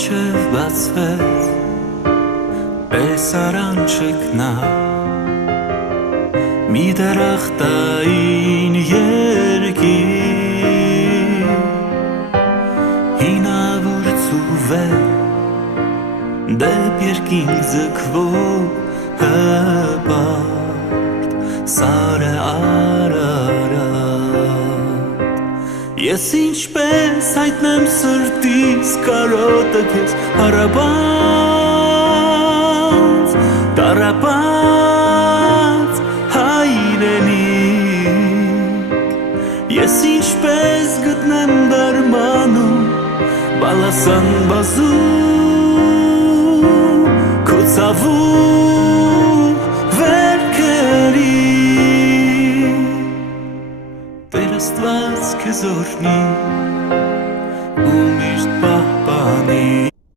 միջև բացվեց պես արանչկնա մի դրախտային երկիր հինավուր ծուվել դեպ երկինք ձգվող հպարտ սարը Արարատ Ես ինչպես հայտնեմ սրտիս կարոտը քեզ հարաբանց տառապանց հայրենիք Ես ինչպես գտնեմ դարմանում բալասան բազում քո ցավում վերքերի Տեր Աստված քեզ օրհնի